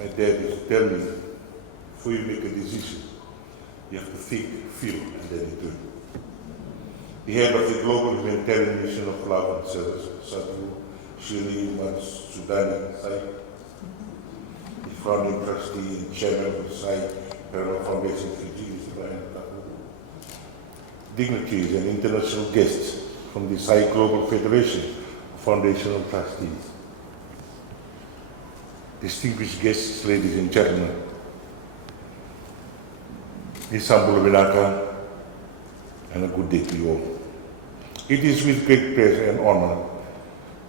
My dad used to tell me, before you make a decision, you have to think, feel, and then you do it. The head of the Global Humanitarian Mission of Love and Service, Ratu, Shiri Sudani Sai, the founding trustee and chairman of the Sai Foundation Fiji, dignitaries and international guests from the Sai Global Federation of Foundational Trustees, distinguished guests, ladies and gentlemen, Nisambula Vinaka, and a good day to you all. It is with great pleasure and honor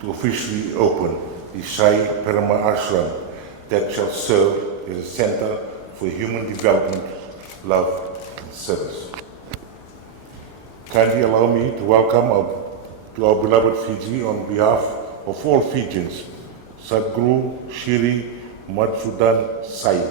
to officially open the Sai Parama Ashram that shall serve as a center for human development, love, and service. Kindly allow me to welcome to our beloved Fiji on behalf of all Fijians, Sadhguru Shri Madhusudan Sai.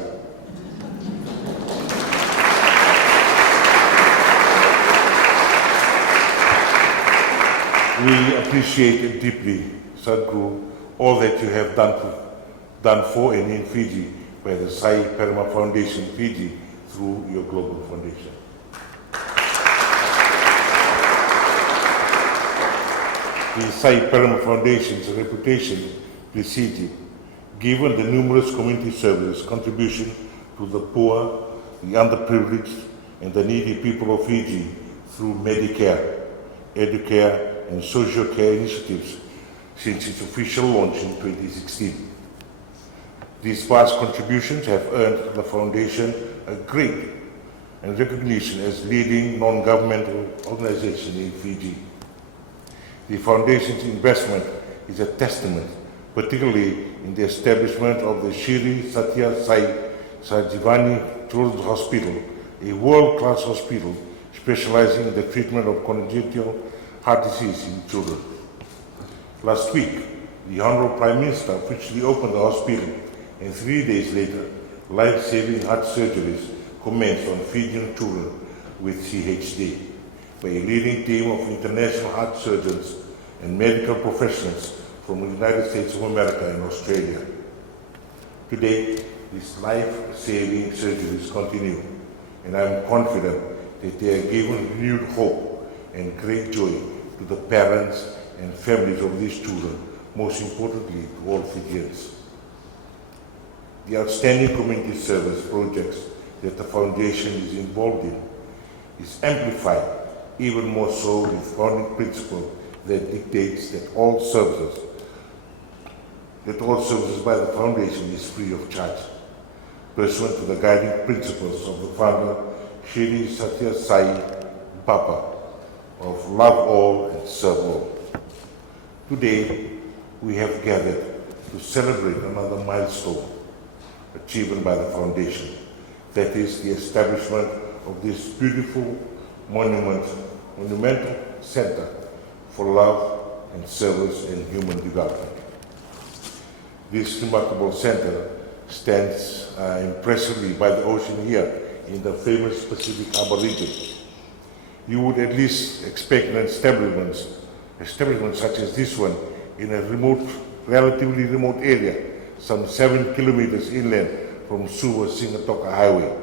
We appreciate deeply, Sadhguru, all that you have done for and in Fiji by the Sai Parama Foundation Fiji through your global foundation. The Sai Parama Foundation's reputation precedes it, given the numerous community services contribution to the poor, the underprivileged, and the needy people of Fiji through Medicare, Educare, and social care initiatives since its official launch in 2016. These vast contributions have earned the Foundation a grade and recognition as leading non-governmental organization in Fiji. The Foundation's investment is a testament, particularly in the establishment of the Shri Satya Sai Sajivani Children's Hospital, a world-class hospital specializing in the treatment of congenital heart disease in children. Last week, the Honorable Prime Minister officially opened the hospital, and 3 days later, life-saving heart surgeries commenced on Fijian children with CHD by a leading team of international heart surgeons and medical professionals from the United States of America and Australia. Today, these life-saving surgeries continue, and I am confident that they are giving renewed hope and great joy to the parents and families of these children, most importantly to all Fijians. The outstanding community service projects that the Foundation is involved in is amplified even more so with founding principle that dictates that all services by the Foundation is free of charge, pursuant to the guiding principles of the founder, Shri Satya Sai Papa, of love all and serve all. Today, we have gathered to celebrate another milestone achieved by the Foundation, that is the establishment of this beautiful monumental center for love and service and human development. This remarkable center stands impressively by the ocean here in the famous Pacific Harbor region. You would at least expect an establishment such as this one in a relatively remote area, some 7 kilometers inland from Suva-Singatoka Highway.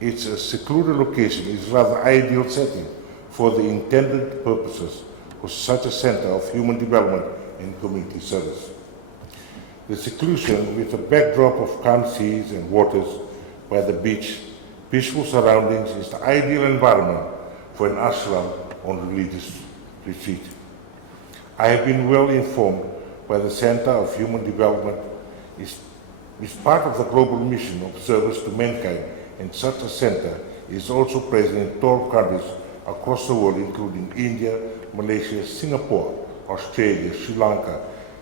Its secluded location is rather ideal setting for the intended purposes for such a center of human development and community service. The seclusion with a backdrop of calm seas and waters by the beach, peaceful surroundings is the ideal environment for an ashram on religious retreat. I have been well informed by the Center of Human Development is part of the global mission of service to mankind, and such a center is also present in 12 countries across the world, including India, Malaysia, Singapore, Australia, Sri Lanka,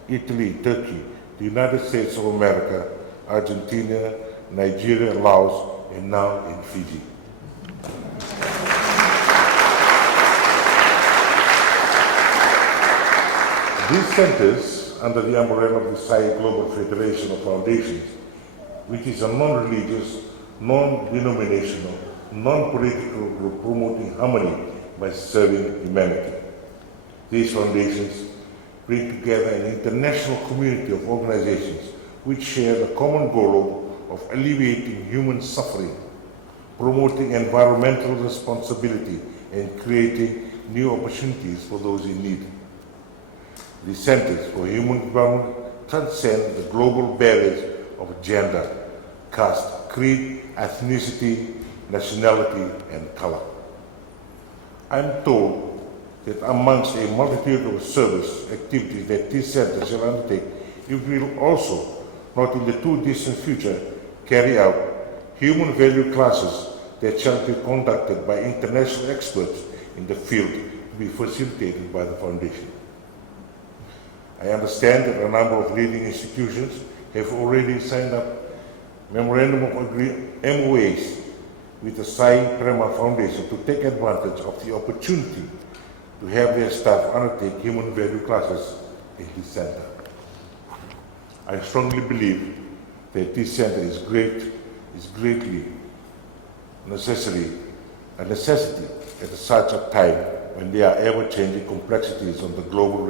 Italy, Turkey, the United States of America, Argentina, Nigeria, Laos, and now in Fiji. These centers, under the umbrella of the Sai Global Federation of Foundations, which is a non-religious, non-denominational, non-political group promoting harmony by serving humanity. These foundations bring together an international community of organizations which share the common goal of alleviating human suffering, promoting environmental responsibility, and creating new opportunities for those in need. The Centers for Human Development transcend the global barriers of gender, caste, creed, ethnicity, nationality, and color. I'm told that amongst a multitude of service activities that these centers shall undertake, it will also, not in the too distant future, carry out human value classes that shall be conducted by international experts in the field to be facilitated by the Foundation. I understand that a number of leading institutions have already signed up memorandum of MOAs with the Sai Prema Foundation to take advantage of the opportunity to have their staff undertake human value classes in this center. I strongly believe that this center is greatly a necessity at such a time when there are ever-changing complexities on the global,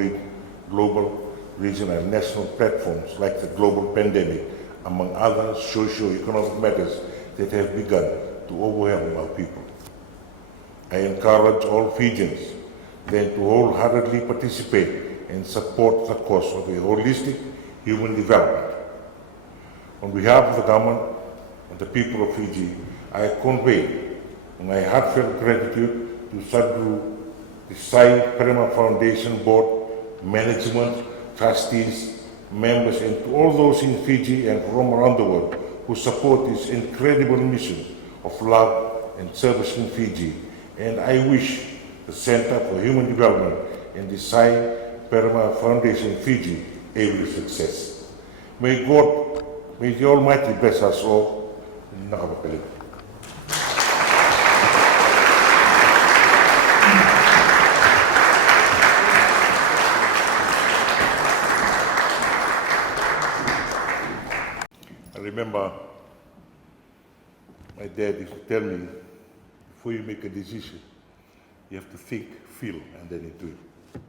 regional, and national platforms like the global pandemic, among other socio-economic matters that have begun to overwhelm our people. I encourage all Fijians then to wholeheartedly participate and support the cause of a holistic human development. On behalf of the government and the people of Fiji, I convey my heartfelt gratitude to Sadhguru, the Sai Prema Foundation Board, management, trustees, members, and to all those in Fiji and from around the world who support this incredible mission of love and service in Fiji. And I wish the Center for Human Development and the Sai Prema Foundation Fiji every success. May the Almighty bless us all. Nakapakalit. I remember my dad used to tell me, before you make a decision, you have to think, feel, and then you do it.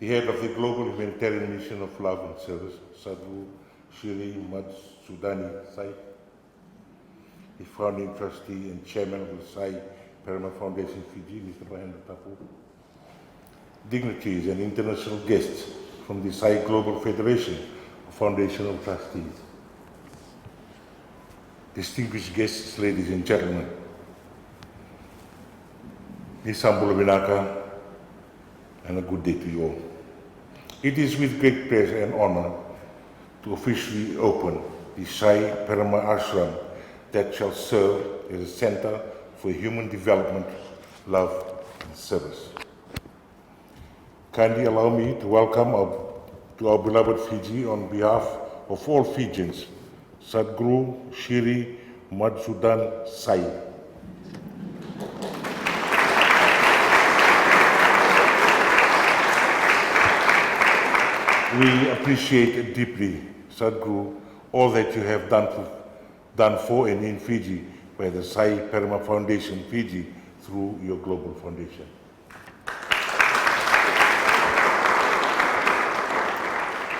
The head of the Global Humanitarian Mission of Love and Service, Sadhu Shri Matsudani Sai, the founding trustee and chairman of the Sai Prema Foundation Fiji, Mr. Mahendra Tapu, dignitaries and international guests from the Sai Global Federation of Foundation of Trustees, distinguished guests, ladies and gentlemen, Nisambula Vinaka, and a good day to you all. It is with great pleasure and honor to officially open the Sai Prema Ashram that shall serve as a center for human development, love, and service. Kindly allow me to welcome to our beloved Fiji on behalf of all Fijians, Sadhguru Shri Madhusudan Sai. We appreciate deeply, Sadhguru, all that you have done for and in Fiji by the Sai Prema Foundation Fiji through your global foundation.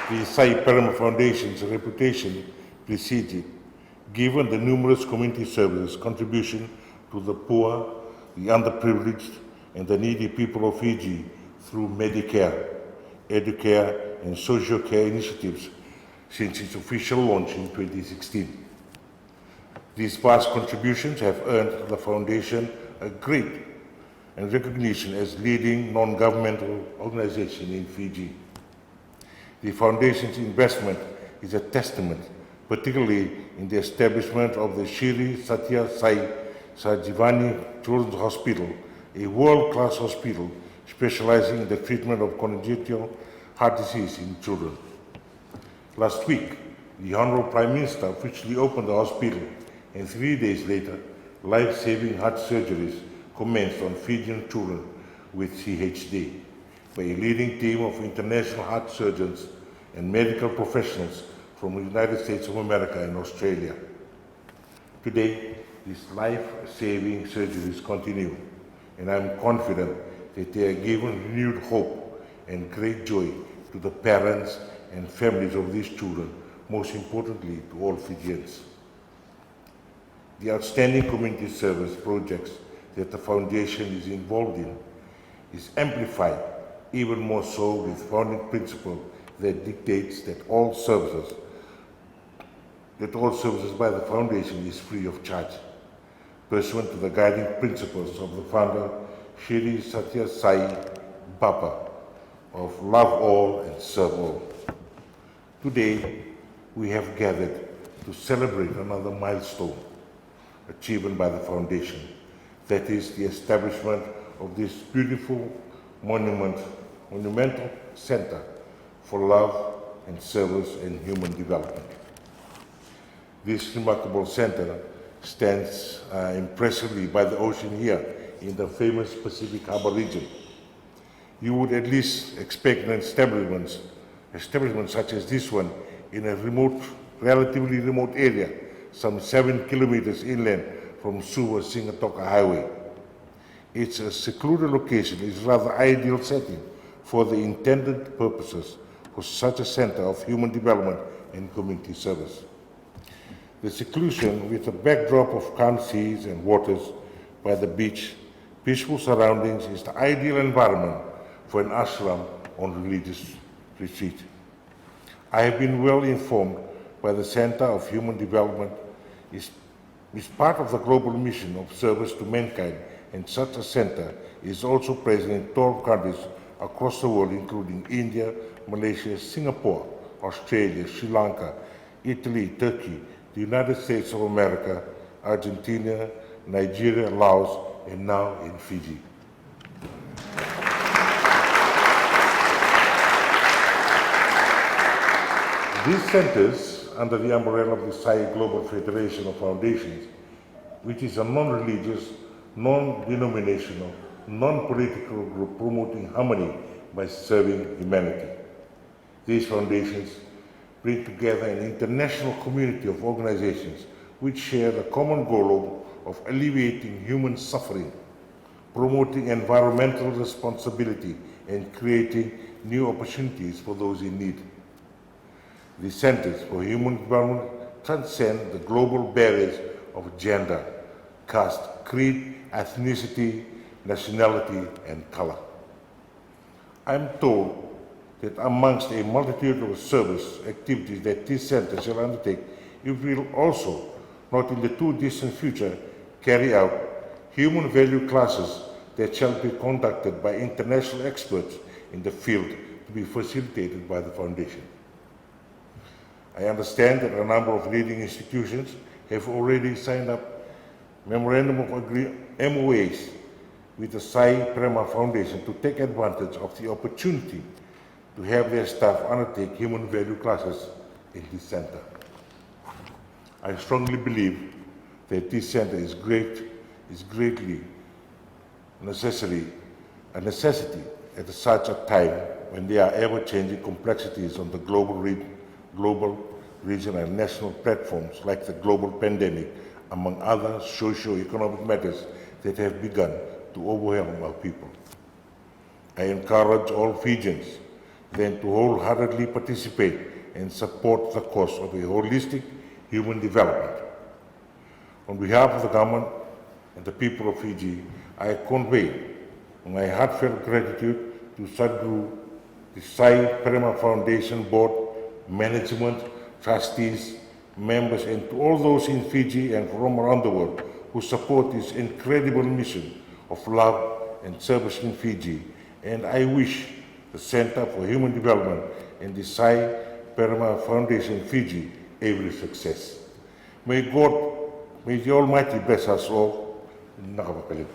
The Sai Prema Foundation's reputation precedes it, given the numerous community services contribution to the poor, the underprivileged, and the needy people of Fiji through Medicare, Educare, and social care initiatives since its official launch in 2016. These past contributions have earned the Foundation a great and recognition as leading non-governmental organization in Fiji. The Foundation's investment is a testament, particularly in the establishment of the Shri Satya Sai Sajivani Children's Hospital, a world-class hospital specializing in the treatment of congenital heart disease in children. Last week, the Honorable Prime Minister officially opened the hospital, and 3 days later, life-saving heart surgeries commenced on Fijian children with CHD by a leading team of international heart surgeons and medical professionals from the United States of America and Australia. Today, these life-saving surgeries continue, and I'm confident that they are giving renewed hope and great joy to the parents and families of these children most importantly to all Fijians. The outstanding community service projects that the Foundation is involved in is amplified even more so with founding principle that dictates that all services by the Foundation is free of charge, pursuant to the guiding principles of the founder, Shri Satya Sai Baba, of love all and serve all. Today, we have gathered to celebrate another milestone achievement by the Foundation, that is the establishment of this beautiful monumental center for love and service and human development. This remarkable center stands impressively by the ocean here in the famous Pacific Harbor region. You would at least expect an establishment such as this one in a relatively remote area, some 7 kilometers inland from Suva-Singatoka Highway. It's a secluded location is rather ideal setting for the intended purposes for such a center of human development and community service. The seclusion with a backdrop of calm seas and waters by the beach, peaceful surroundings is the ideal environment for an ashram on religious retreat. I have been well informed by the Center of Human Development is part of the global mission of service to mankind, and such a center is also present in 12 countries across the world, including India, Malaysia, Singapore, Australia, Sri Lanka, Italy, Turkey, the United States of America, Argentina, Nigeria, Laos, and now in Fiji. These centers, under the umbrella of the Sai Global Federation of Foundations, which is a non-religious, non-denominational, non-political group promoting harmony by serving humanity. These foundations bring together an international community of organizations which share the common goal of alleviating human suffering, promoting environmental responsibility, and creating new opportunities for those in need. The Centers for Human Development transcend the global barriers of gender, caste, creed, ethnicity, nationality, and color. I'm told that amongst a multitude of service activities that these centers shall undertake, it will also, not in the too distant future, carry out human value classes that shall be conducted by international experts in the field to be facilitated by the Foundation. I understand that a number of leading institutions have already signed up memorandum of MOAs with the Sai Prema Foundation to take advantage of the opportunity to have their staff undertake human value classes in this center. I strongly believe that this center is greatly a necessity at such a time when there are ever-changing complexities on the global, regional, and national platforms like the global pandemic, among other socio-economic matters that have begun to overwhelm our people. I encourage all Fijians then to wholeheartedly participate and support the cause of a holistic human development. On behalf of the government and the people of Fiji, I convey my heartfelt gratitude to Sadhguru, the Sai Prema Foundation Board, management, trustees, members, and to all those in Fiji and from around the world who support this incredible mission of love and service in Fiji. And I wish the Center for Human Development and the Sai Prema Foundation Fiji every success. May the Almighty bless us all. Nakapakalit.